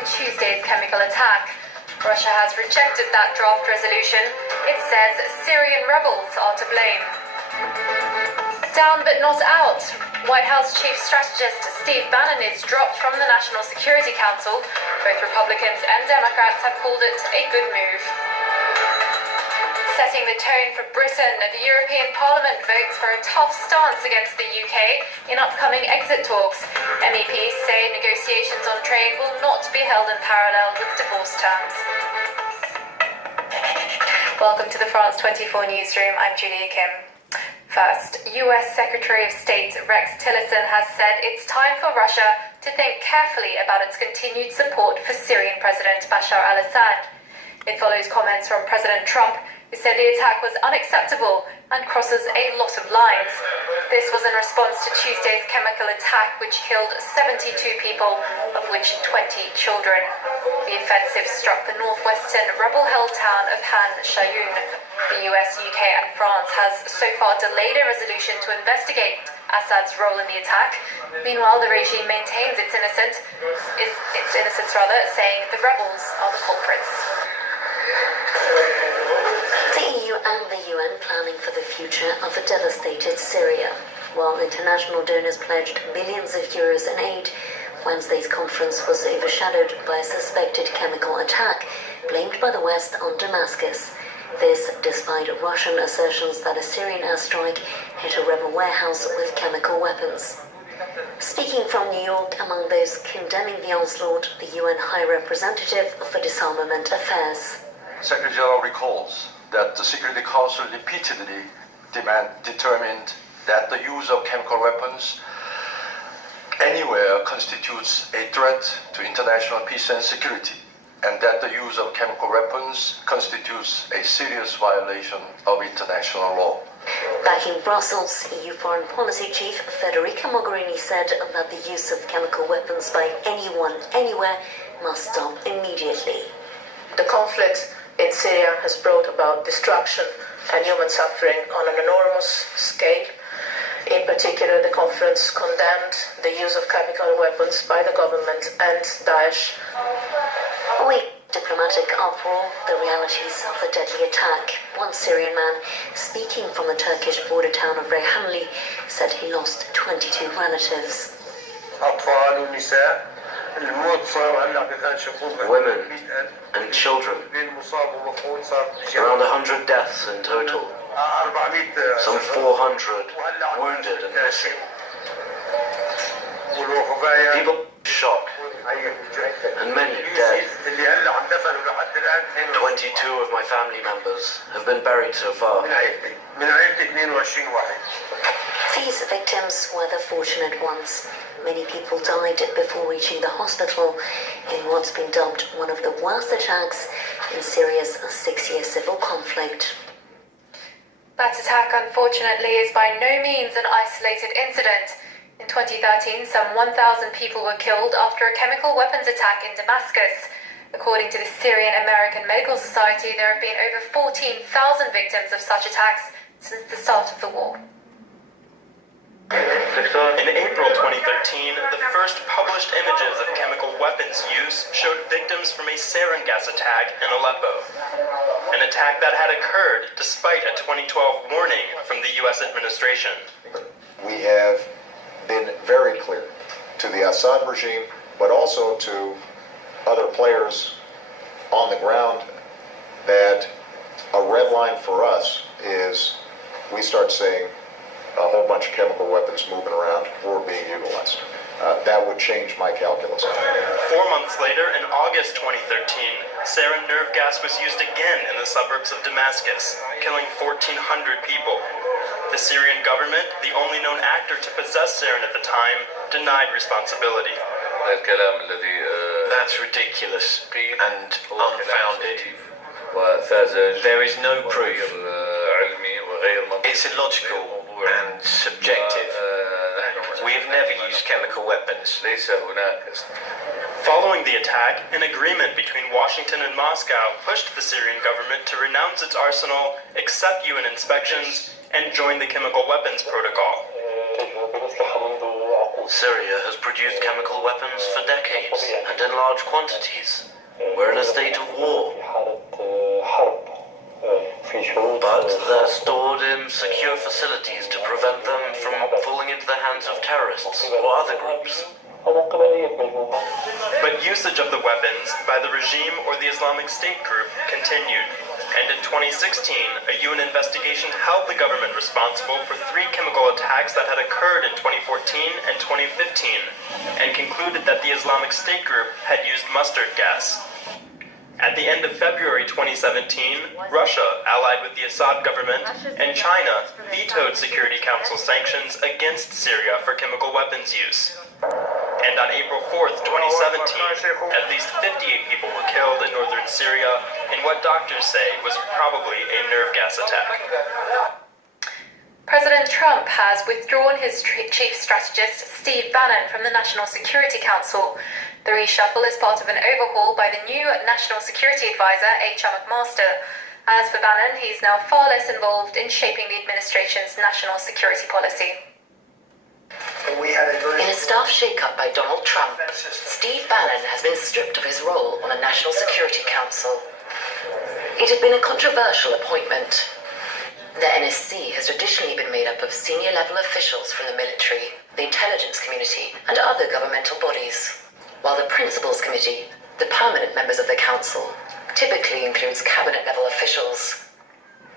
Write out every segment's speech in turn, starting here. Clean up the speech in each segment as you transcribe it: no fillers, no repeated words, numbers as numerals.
in Tuesday's chemical attack. Russia has rejected that draft resolution. It says Syrian rebels are to blame. Down but not out. White House Chief Strategist Steve Bannon is dropped from the National Security Council. Both Republicans and Democrats have called it a good move. Setting the tone for Britain, the European Parliament votes for a tough stance against the UK in upcoming exit talks. MEPs say negotiations on trade will not be held in parallel with divorce terms. Welcome to the France 24 newsroom. I'm Julia Kim. First, US Secretary of State Rex Tillerson has said it's time for Russia to think carefully about its continued support for Syrian President Bashar al-Assad. It follows comments from President Trump, who said the attack was unacceptable and crosses a lot of lines. This was in response to Tuesday's chemical attack, which killed 72 people, of which 20 children. The offensive struck the northwestern rebel-held town of Han Shayun. The US, UK and France has so far delayed a resolution to investigate Assad's role in the attack. Meanwhile, the regime maintains its innocence, saying the rebels are the culprits. The EU and the UN planning for the future of a devastated Syria. While international donors pledged billions of euros in aid, Wednesday's conference was overshadowed by a suspected chemical attack blamed by the West on Damascus. This despite Russian assertions that a Syrian airstrike hit a rebel warehouse with chemical weapons. Speaking from New York, among those condemning the onslaught, the UN High Representative for Disarmament Affairs. Secretary General recalls that the Security Council repeatedly determined that the use of chemical weapons anywhere constitutes a threat to international peace and security, and that the use of chemical weapons constitutes a serious violation of international law. Back in Brussels, EU Foreign Policy Chief Federica Mogherini said that the use of chemical weapons by anyone, anywhere, must stop immediately. The conflict in Syria has brought about destruction and human suffering on an enormous scale. In particular, the conference condemned the use of chemical weapons by the government and Daesh. With diplomatic uproar, the realities of the deadly attack. One Syrian man, speaking from the Turkish border town of Reyhanli, said he lost 22 relatives. Women and children. Around 100 deaths in total. Some 400 wounded and missing. People in shock. And many dead. 22 of my family members have been buried so far. These victims were the fortunate ones. Many people died before reaching the hospital in what's been dubbed one of the worst attacks in Syria's 6-year civil conflict. That attack, unfortunately, is by no means an isolated incident. In 2013, some 1,000 people were killed after a chemical weapons attack in Damascus. According to the Syrian American Medical Society, there have been over 14,000 victims of such attacks since the start of the war. In April 2013, the first published images of chemical weapons use showed victims from a sarin gas attack in Aleppo. An attack that had occurred despite a 2012 warning from the US administration. We have been very clear to the Assad regime, but also to other players on the ground, that a red line for us is we start seeing a whole bunch of chemical weapons moving around or being utilized. That would change my calculus. 4 months later, in August 2013, sarin nerve gas was used again in the suburbs of Damascus, killing 1,400 people. The Syrian government, the only known actor to possess sarin at the time, denied responsibility. That's ridiculous and unfounded. There is no proof. It's illogical and subjective. We have never used chemical weapons. Following the attack, an agreement between Washington and Moscow pushed the Syrian government to renounce its arsenal, accept UN inspections, and join the chemical weapons protocol. Syria has produced chemical weapons for decades and in large quantities. We're in a state of war. But they're stored in secure facilities to prevent them from falling into the hands of terrorists or other groups. But usage of the weapons by the regime or the Islamic State group continued. And in 2016, a UN investigation held the government responsible for 3 chemical attacks that had occurred in 2014 and 2015, and concluded that the Islamic State group had used mustard gas. At the end of February 2017, Russia, allied with the Assad government, and China vetoed Security Council sanctions against Syria for chemical weapons use. And on April 4th, 2017, at least 58 people were killed in northern Syria in what doctors say was probably a nerve gas attack. President Trump has withdrawn his chief strategist, Steve Bannon, from the National Security Council. The reshuffle is part of an overhaul by the new National Security Advisor, H.R. McMaster. As for Bannon, he's now far less involved in shaping the administration's national security policy. In a staff shake-up by Donald Trump, Steve Bannon has been stripped of his role on the National Security Council. It had been a controversial appointment. The NSC has traditionally been made up of senior-level officials from the military, the intelligence community, and other governmental bodies, while the Principals Committee, the permanent members of the Council, typically includes cabinet-level officials.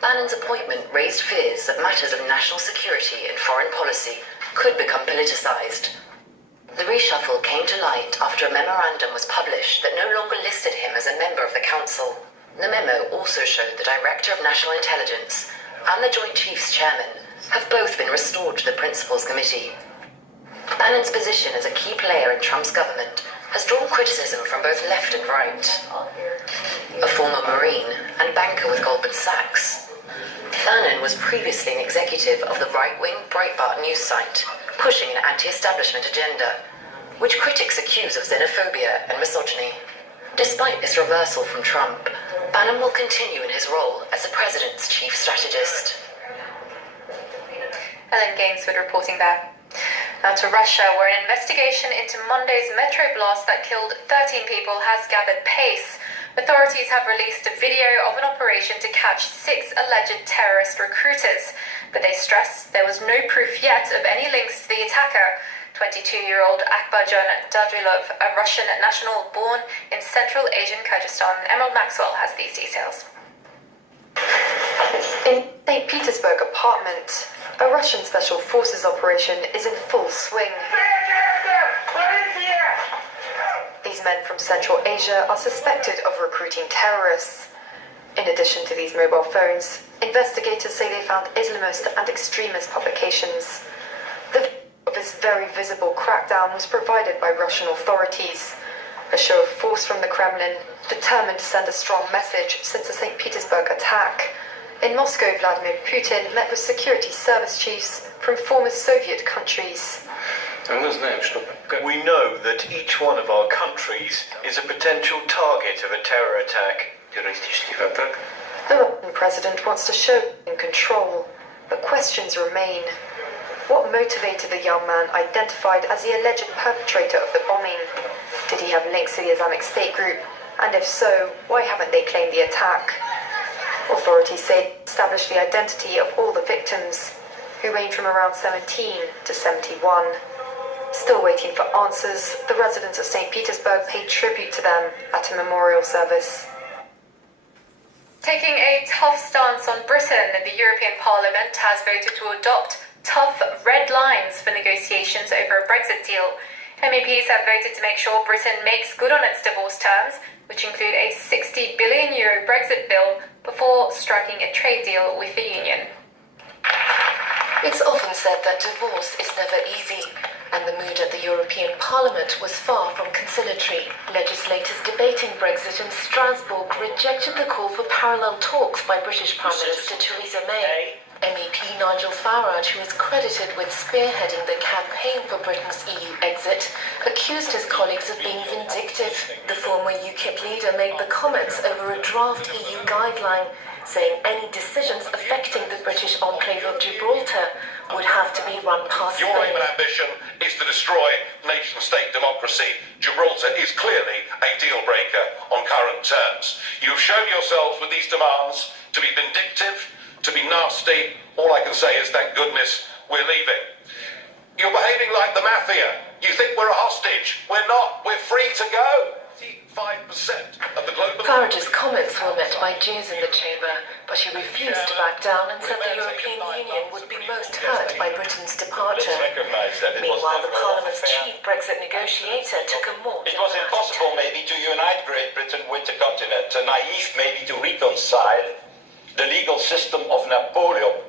Bannon's appointment raised fears that matters of national security and foreign policy could become politicized. The reshuffle came to light after a memorandum was published that no longer listed him as a member of the Council. The memo also showed the Director of National Intelligence and the Joint Chiefs Chairman have both been restored to the Principals Committee. Bannon's position as a key player in Trump's government has drawn criticism from both left and right. A former Marine and banker with Goldman Sachs, Bannon was previously an executive of the right-wing Breitbart news site, pushing an anti-establishment agenda, which critics accuse of xenophobia and misogyny. Despite this reversal from Trump, Bannon will continue in his role as the president's chief strategist. Ellen Gainsford reporting there. Now to Russia, where an investigation into Monday's metro blast that killed 13 people has gathered pace. Authorities have released a video of an operation to catch 6 alleged terrorist recruiters, but they stress there was no proof yet of any links to the attacker. 22-year-old Akbarjon Dadrilov, a Russian national born in Central Asian Kyrgyzstan. Emerald Maxwell has these details. In St. Petersburg apartment, a Russian special forces operation is in full swing. These men from Central Asia are suspected of recruiting terrorists. In addition to these mobile phones, investigators say they found Islamist and extremist publications. The video of this very visible crackdown was provided by Russian authorities, a show of force from the Kremlin, determined to send a strong message since the St. Petersburg attack. In Moscow, Vladimir Putin met with security service chiefs from former Soviet countries. We know that each one of our countries is a potential target of a terror attack. The Russian president wants to show in control, but questions remain. What motivated the young man identified as the alleged perpetrator of the bombing? Did he have links to the Islamic State group? And if so, why haven't they claimed the attack? Authorities say they established the identity of all the victims, who range from around 17 to 71. Still waiting for answers, the residents of St. Petersburg paid tribute to them at a memorial service. Taking a tough stance on Britain, the European Parliament has voted to adopt tough red lines for negotiations over a Brexit deal. MEPs have voted to make sure Britain makes good on its divorce terms, which include a €60 billion Brexit bill, before striking a trade deal with the Union. It's often said that divorce is never easy, and the mood at the European Parliament was far from conciliatory. Legislators debating Brexit in Strasbourg rejected the call for parallel talks by British Prime Minister Theresa May. MEP Nigel Farage, who is credited with spearheading the campaign for Britain's EU exit, accused his colleagues of being vindictive. The former UKIP leader made the comments over a draft EU guideline, saying any decisions affecting the British enclave of Gibraltar would have to be run past Your aim Spain. and ambition is to destroy nation-state democracy. Gibraltar is clearly a deal-breaker on current terms. You've shown yourselves with these demands to be vindictive, to be nasty. All I can say is thank goodness we're leaving. You're behaving like the mafia. You think we're a hostage. We're not. We're free to go. 5% of the global... Farage's comments were met by jeers in the chamber, but he refused to back down and said the European Union would be most hurt by Britain's departure. Meanwhile, the Parliament's chief Brexit negotiator took a more It was impossible maybe to unite Great Britain with the continent, naive maybe to reconcile the legal system of Napoleon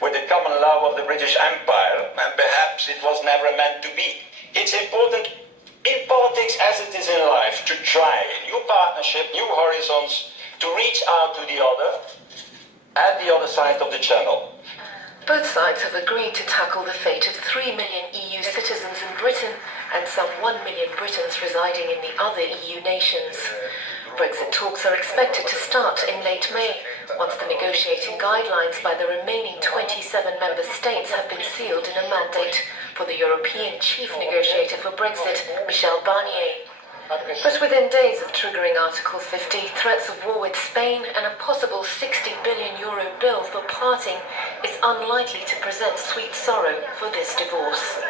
with the common law of the British Empire, and perhaps it was never meant to be. It's important in politics as it is in life to try new partnership, new horizons, to reach out to the other at the other side of the channel. Both sides have agreed to tackle the fate of 3 million EU citizens in Britain and some 1 million Britons residing in the other EU nations. Brexit talks are expected to start in late May, once the negotiating guidelines by the remaining 27 member states have been sealed in a mandate for the European chief negotiator for Brexit, Michel Barnier. But within days of triggering Article 50, threats of war with Spain and a possible €60 billion bill for parting is unlikely to present sweet sorrow for this divorce.